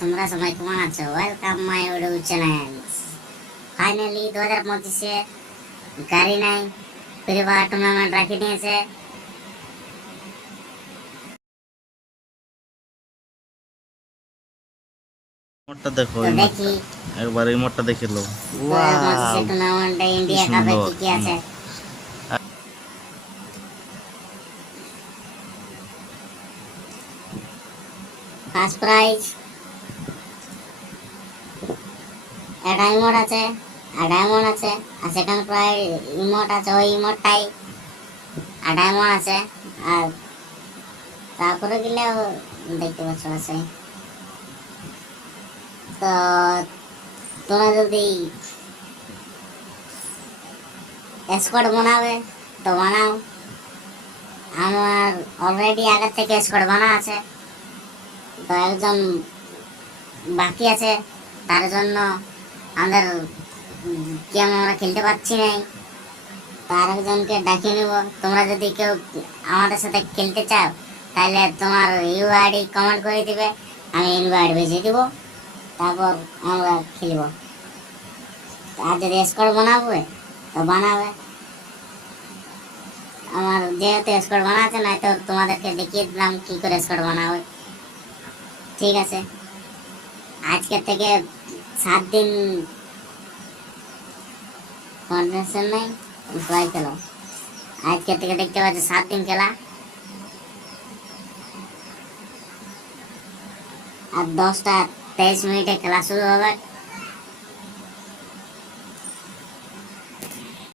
তোমরা সবাই কেমন আছো? Welcome my YouTube channel. Finally 2025-এ গাড়ি নাই, ফ্রি ফায়ার টুর্নামেন্ট রাখি নিয়েছে। মোটটা দেখো, তো এই দেখি মোটটা একবার এই মোটটা দেখে লো। 2025 টুর্নামেন্টে ইন্ডিয়া কাপে কি কি আছে। ফার্স্ট প্রাইজ ডায়মন্ড আছে, ডায়মন্ড আছে। আর সেকেন্ড প্রাইজ ইমোট আছে, ওই ইমোটটাই ডায়মন্ড আছে। আর তারপরে গেলে দেখতে পাচ্ছ আছে। তো তোমরা যদি স্কোয়াড বানাবে তো বানাও। আমার অলরেডি আগে থেকে স্কোয়াড বানা আছে। তো একজন বাকি আছে, তার জন্য আমাদের গেম আমরা খেলতে পারছি নাই। তো আরেকজনকে ডাকিয়ে নেব। তোমরা যদি কেউ আমাদের সাথে খেলতে চাও তাহলে তোমার ইউআইডি কমেন্ট করে দিবে, আমি ইনভাইট ভেজে দিব, তারপর আমরা খেলব। আর যদি স্কোয়াড বানাবে তো বানাবে। আমার যেহেতু স্কোয়াড বানা আছে, না তো তোমাদেরকে দেখিয়ে দিলাম কি করে স্কোয়াড বানাবে। ঠিক আছে, আজকে থেকে 7 দিন কন্ডিশন নেই, ট্রাই খেলো। আজকে থেকে দেখতে পাচ্ছি 7 দিন খেলা। আর 10টা 23 মিনিটে খেলা শুরু হবে।